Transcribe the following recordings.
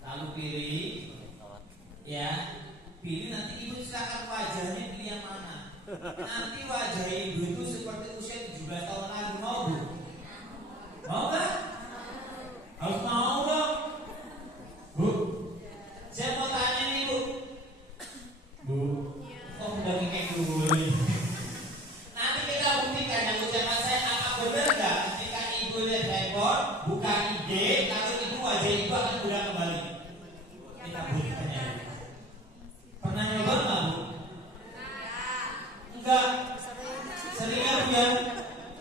lalu pilih, ya, pilih nanti ibu silakan wajahnya pilih yang mana. Nanti wajah ibu itu seperti usia 17 tahun lagi, mau bu? Mau kan? Harus mau dong, bu. Saya mau tanya nih bu, kok udah kayak dulu nih? Nanti kita buktikan yang ucapan saya apa benar nggak? Ketika ibu lihat handphone, buka IG, kalau ibu wajah ibu akan udah kembali. Kita buktikan ya. Pernah nyoba nggak bu? Enggak. Sering ya bu ya.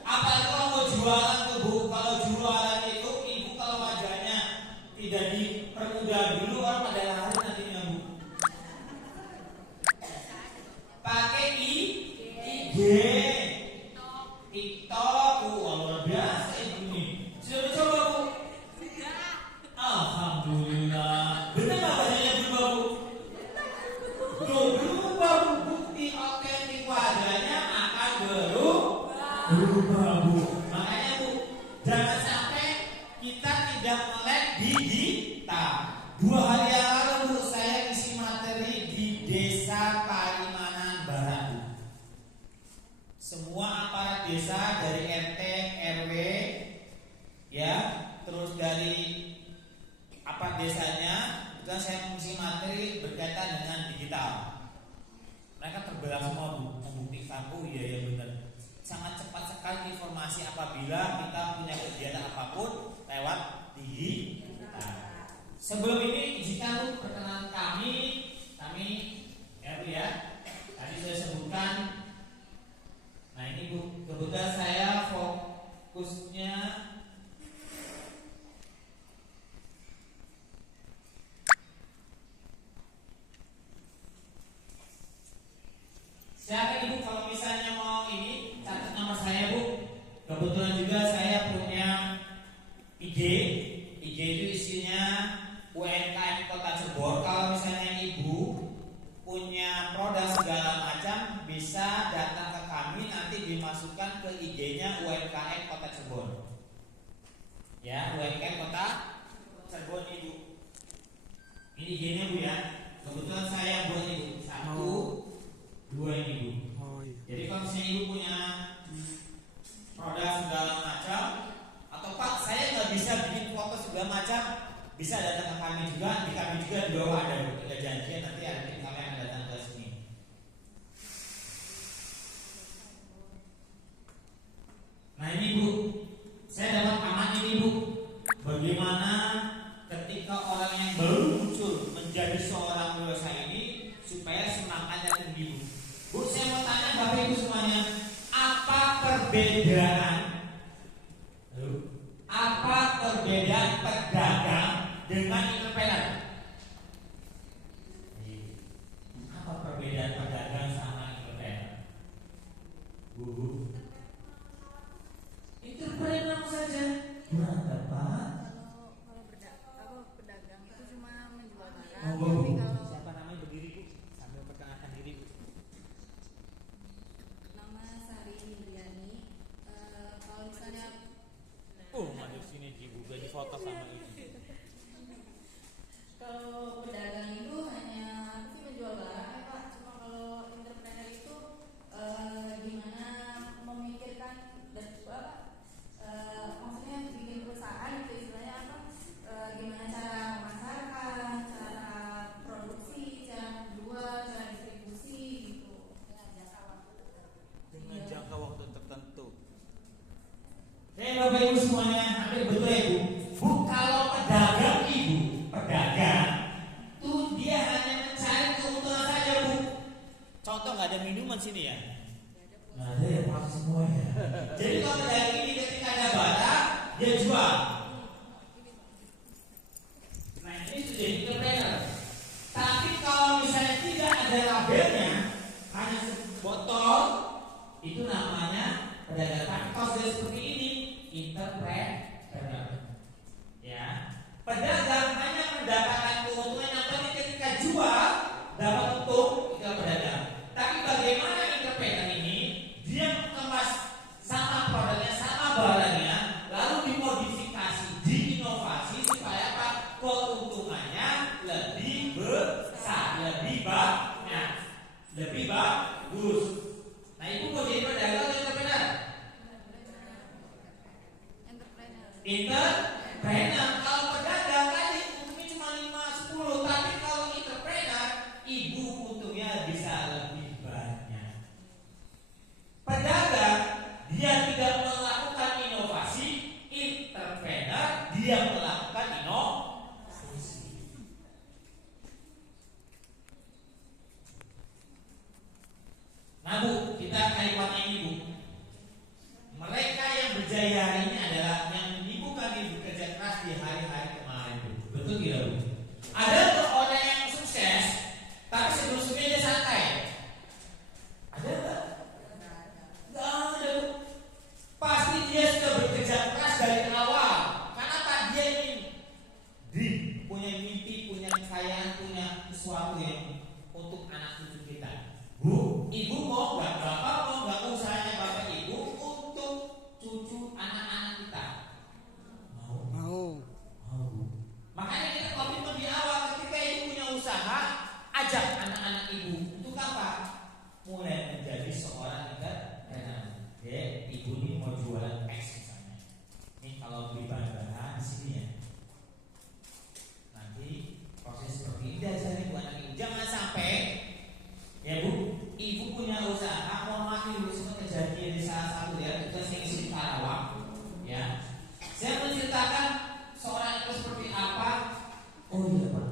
Apalagi kalau mau jualan tuh bu, kalau jualan itu ibu kalau wajahnya tidak dipermudah dulu orang pada lari nantinya bu. Pakai IG, TikTok, luar biasa ibu nih. Sudah coba bu? Alhamdulillah. Benar nggak wajahnya berubah bu? Berubah bu. Bukti otentik wajahnya akan berubah bu. Makanya bu, jangan sampai kita tidak melek digital. 2 hari yang lalu bu, saya isi materi di Desa Palimanan Barat bu. Semua aparat desa dari RT, RW, ya, terus dari aparat desanya, juga saya mengisi materi berkaitan dengan digital. Mereka terbelah semua bu, membuktikan, oh iya ya benar. Sangat cepat sekali informasi apabila kita punya kegiatan apapun lewat digital. Sebelum ini izinkan bu, perkenalan kami ya bu ya. Tadi saya sebutkan. Nah ini bu, kebetulan saya fokusnya siapa ibu kalau misalnya mau ini catat nama saya bu. Kebetulan juga saya punya IG itu isinya UMKM Kota Cirebon. Kalau misalnya ibu punya produk segala macam bisa datang ke kami, nanti dimasukkan ke IG-nya UMKM Kota Cirebon. Ya, UMKM Kota Cirebon ibu. Ini IG-nya bu ya. Kebetulan saya buat ibu 1, 2 ini bu. Jadi kalau misalnya ibu punya produk segala macam, atau pak saya nggak bisa bikin foto segala macam, bisa datang ke kami juga. Di kami juga di bawah ada bu. Kita janjian nanti ada tim kami yang datang ke sini. Nah ini bu, saya dapat aman ini bu. Bagaimana ketika orang yang baru muncul menjadi seorang dewasa ini supaya semangatnya tinggi bu. Bu, saya mau tanya bapak ibu semuanya, apa perbedaan pedagang dengan entrepreneur? Apa perbedaan pedagang sama entrepreneur? Bu, entrepreneur saja kurang dapat. Kalau pedagang itu cuma menjual barang. Bu. Tapi kalau Siapa namanya berdiri bu? Sambil perkenalkan diri bu. nama Sari Indriani, kalau misalnya Mana sini ibu gaji foto sama ibu. kalau pedagang itu hanya apa sih menjual barang ya pak. Cuma kalau entrepreneur itu gimana memikirkan dan maksudnya bikin perusahaan itu istilahnya apa? Gimana cara memasarkan, cara produksi, cara jual, cara distribusi gitu. Dengan jangka waktu tertentu. Bapak ibu semuanya, hampir betul ya bu. Bu, kalau pedagang tuh dia hanya mencari keuntungan saja bu. Contoh nggak ada minuman sini ya? Nggak ada ya pasti semuanya. Jadi kalau pedagang ini ketika ada barang dia jual. Nah ini sudah entrepreneur. Tapi kalau misalnya tidak ada labelnya, hanya botol, itu namanya pedagang. Tapi kalau sudah seperti ini, entrepreneur. Ya, pedagang hanya mendapatkan keuntungan yang penting ketika jual dapat untung, itu pedagang. Tapi bagaimana entrepreneur ini dia mengemas sama produknya, sama barangnya, lalu dimodifikasi Entrepreneur. Kalau pedagang tadi untungnya cuma 5-10, tapi kalau entrepreneur ibu untungnya bisa lebih banyak. Pedagang dia tidak melakukan inovasi, entrepreneur dia melakukan inovasi. Nah Bu, kita kalimatnya ini Bu. Mereka yang berjaya hari ini adalah yang menyibukkan diri bekerja keras di hari-hari kemarin Bu. Betul tidak Bu? Ada tuh orang yang sukses, tapi sebelum-sebelumnya dia santai. Ada nggak? Nggak ada Bu. Pasti dia sudah bekerja keras dari awal. Kenapa? Dia ingin punya mimpi, punya kekayaan, punya sesuatu yang untuk anak cucu kita. Bu, ibu mau nggak? Bapak mau nggak usahanya bapak ibu untuk cucu anak-anak kita? Mau. Makanya kita komitmen di awal ketika ibu punya usaha, ajak anak-anak ibu untuk apa? Mulai menjadi seorang entrepreneur. Ya, ibu ini mau jualan X misalnya. Ini kalau beli bahan-bahan di sini ya. Nanti proses seperti ini diajari bu anak ibu. Jangan sampai ya Bu, ibu punya usaha, mau mati dulu semua kejadian di salah satu ya, kita sering Karawang, ya. Saya menceritakan seorang itu seperti apa. Oh iya Pak,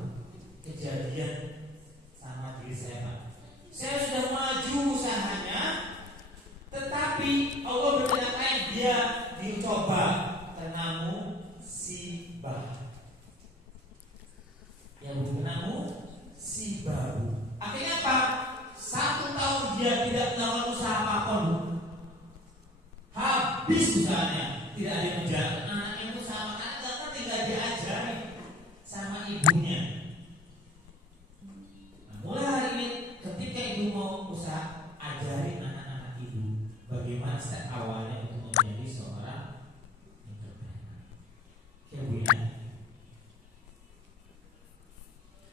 kejadian sama diri saya Pak. Saya sudah maju usahanya, tetapi Allah berkenan dia dicoba ternamu si bah. Ya Bu, ternamu si baru. Akhirnya apa? 1 tahun dia tidak melakukan usaha apapun. Habis usahanya, tidak ada yang menjaga. Anaknya itu sama anak, tinggal diajari sama ibunya. Nah, mulai hari ini, ketika ibu mau usaha, ajari anak-anak ibu bagaimana step awalnya untuk menjadi seorang entrepreneur. Ya Bu ya.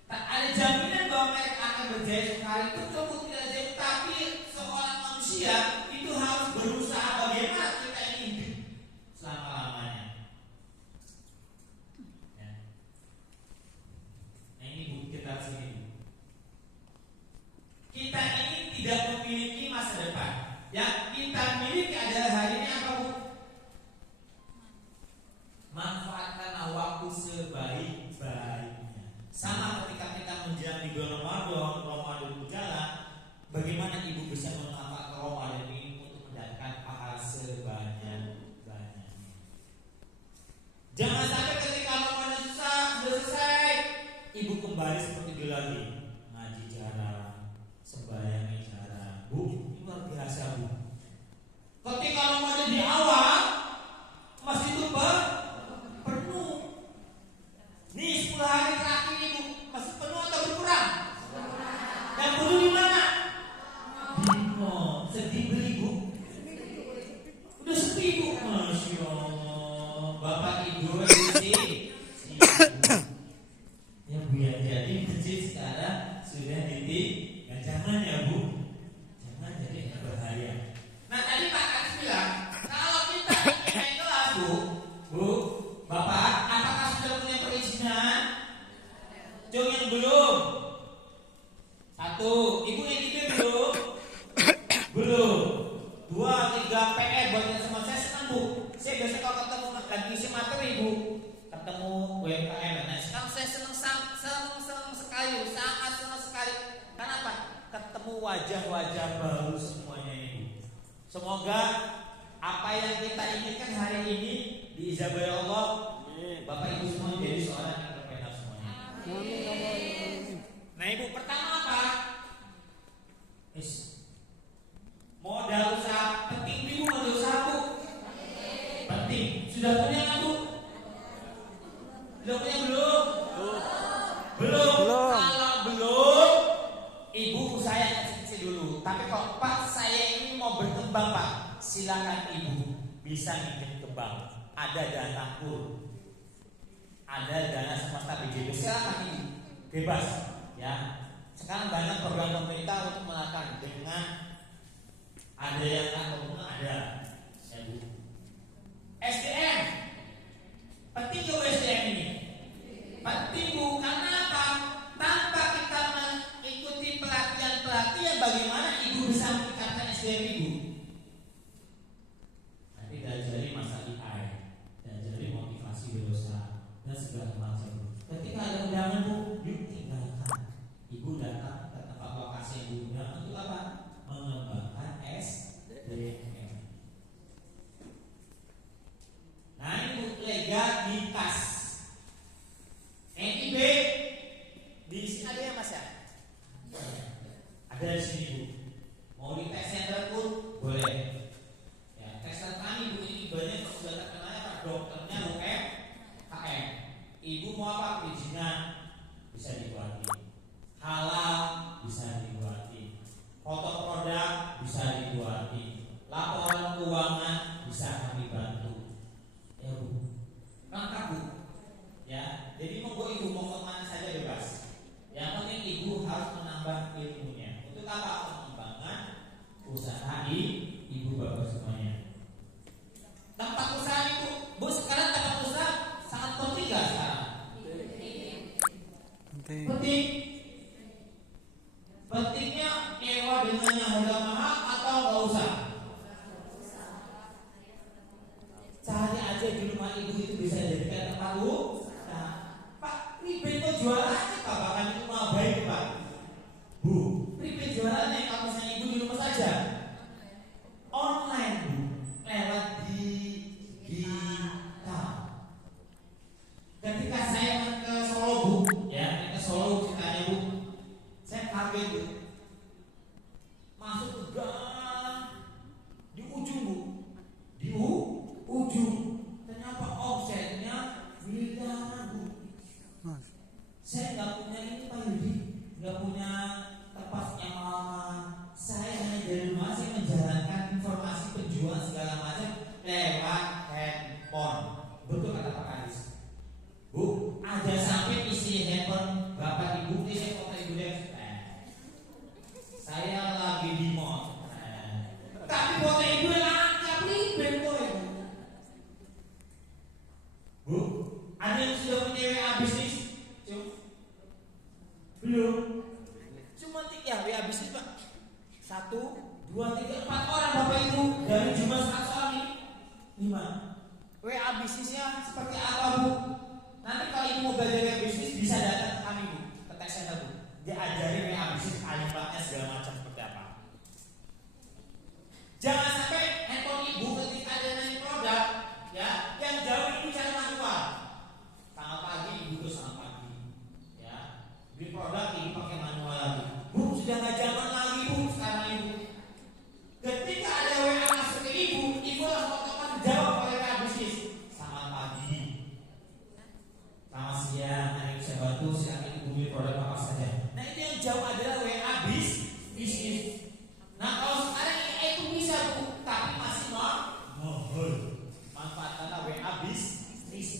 Tak ada jaminan bahwa mereka akan berjaya sekali itu cukup tidak jaya, tapi seorang manusia itu harus berusaha bagaimana kita ini hidup selama-lamanya. Ya. Nah ini Bu, kita sini Bu. Kita ini tidak memiliki masa depan. Yang kita miliki adalah hari ini apa Bu? Manfaatkanlah waktu sebaik-baiknya. Sama ketika kita menjalani bulan Ramadan berjalan, bagaimana ibu bisa memanfaatkan Ramadan ini untuk mendapatkan pahala sebanyak-banyaknya. Jangan sampai ketika Ramadan sudah selesai, ibu kembali seperti dulu lagi, ngaji jarang, sembahyang jarang. Bu, ini luar biasa Bu. Ketika Ramadan di awal masih itu penuh. Nih 10 hari terakhir ibu masih penuh atau berkurang? Dan penuh di mana? Di mall. Sedih beli Bu. Udah sepi Bu. Masya Allah. Bapak ibu di ya Bu ya, jadi masjid sekarang sudah titik. Nah, jangan ya Bu. Jangan jadi berbahaya. Nah tadi Pak Kak bilang kalau kita ingin naik kelas Bu, Bapak, apakah sudah punya perizinan? Cung yang belum. 1, ibu yang itu belum. Belum. 2, 3 PR buat yang semua saya senang Bu. Saya biasa kalau ketemu lagi isi materi Bu, ketemu UMKM. Nah sekarang saya senang sekali, sangat senang sekali. Kenapa? Ketemu wajah-wajah baru semuanya ini. Semoga apa yang kita inginkan hari ini diizabai Allah, Bapak Ibu semua jadi seorang entrepreneur semuanya. Nah Ibu, pertama apa? Modal usaha penting Ibu, modal usaha Bu. Penting. Sudah punya nggak Bu? Sudah punya belum? Belum. Kalau belum, Ibu usaha kecil dulu. Tapi kalau Pak saya ini mau berkembang Pak, silakan Ibu bisa minjem ke bank. Ada dana kur, ada dana semesta BJB, silakan Ibu bebas ya. Sekarang banyak program pemerintah untuk melakukan dengan ada yang tak ada ya Bu. SDM Ibu mau apa? Perizinan bisa dibuatin, halal bisa dibuatin, foto produk bisa dibuatin, laporan keuangan bisa kami bantu. Ya Bu, lengkap Bu. Ya, jadi monggo Ibu mau kemana saja bebas. Yang penting Ibu harus menambah ilmunya. Untuk apa? Pengembangan usaha Ibu Bapak semuanya. Tempat usaha Ibu, Bu, sekarang tempat usaha sangat penting gak sekarang? Penting. Pentingnya nyewa dengan yang harga mahal atau gak usah? Cari aja di rumah Ibu itu bisa jadikan tempat usaha. Pak, ribet kok jualannya Pak, bahkan itu mau baik Pak. Bu, ribet jualannya kalau misalnya Ibu di rumah saja. Online Bu, lewat digital. Ketika saya ke Solo Bu, ya ke Solo ceritanya Bu, saya kaget Bu. Masuk ke gang di ujung Bu, di ujung. Ternyata omsetnya miliaran Bu. Saya nggak punya ini Pak Yudi, nggak punya tempat yang lama. Saya hanya dari rumah saya menjalankan informasi penjualan segala macam lewat handphone. Betul kata Pak Kadis. Bu, ada sampai isi handphone Bapak Ibu, ini saya foto Ibu deh. Saya lagi di mall. Tapi foto Ibu lengkap ribet boy. Bu, ada yang sudah punya WA bisnis? Belum. Cuma 3 WA bisnis Pak. 1, 2, 3, 4 orang Bapak Ibu dari jumlah 100 orang ini 5. WA bisnisnya seperti apa Bu? Nanti kalau Ibu mau belajar WA bisnis bisa datang ke kami Bu, ke tech center Bu. Diajari WA bisnis, alimatnya segala macam seperti apa. Jangan sampai handphone Ibu ketika ada naik produk, ya, yang jauh Ibu cari manual. Selamat pagi Ibu tuh selamat pagi, ya. Beli produk Ibu pakai manual lagi. Bu, sudah nggak zaman lagi Bu sekarang Ibu. Ketika ada WA masuk ke Ibu langsung otomatis jawab oleh WA bisnis. Selamat pagi, selamat siang, ada yang bisa bantu, silakan Ibu beli produk apa saja. Nah itu yang jauh adalah WA bisnis. Nah kalau sekarang itu bisa Bu, tapi masih mahal. Manfaatkanlah WA bisnis.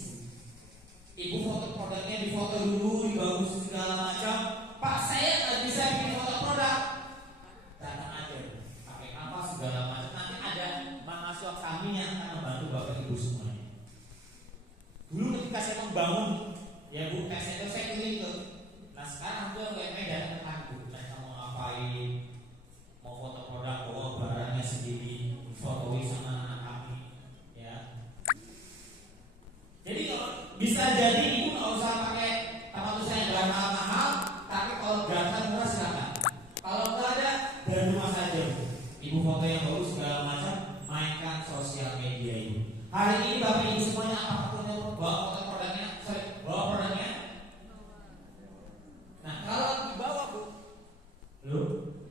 Ibu foto produknya difoto dulu, dibagus segala macam. Pak saya nggak bisa bikin foto produk. Datang aja, pakai apa segala macam. Nanti ada mahasiswa kami yang akan membantu Bapak Ibu semuanya. Dulu ketika saya membangun, ya Bu, saya keliling ke. Nah sekarang tuh WME datang ke aku. Saya mau ngapain? Mau foto produk, bawa barangnya sendiri, fotoin sama anak kami, ya. Jadi kalau bisa jadi Ibu nggak usah pakai tempat usaha yang mahal, tapi kalau gerakan murah silakan. Kalau nggak ada dari rumah saja, Ibu foto yang bagus segala macam, mainkan sosial media Ibu. Hari ini Bapak Ibu semuanya apapun yang bawa foto produknya, bawa produknya. Nah kalau dibawa Bu,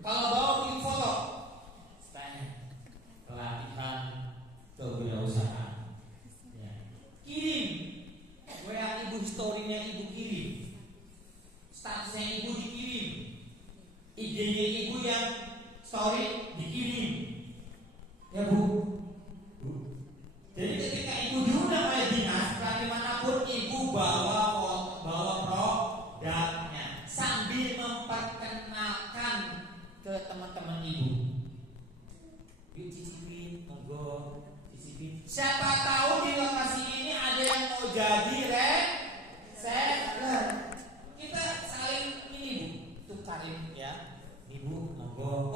kalau bawa bikin foto, pelatihan kewirausahaan, ya. Kirim WA Ibu, historinya Ibu kirim, statusnya Ibu dikirim, IG-nya Ibu yang story dikirim, ya Bu. Jadi ketika Ibu diundang oleh dinas, dimanapun Ibu bawa produknya sambil memperkenalkan ke teman-teman Ibu. Yuk cicipin, monggo cicipin. Siapa tahu di lokasi ini ada yang mau jadi reseller. Kita saling ini Bu, tukarin ya. Ibu monggo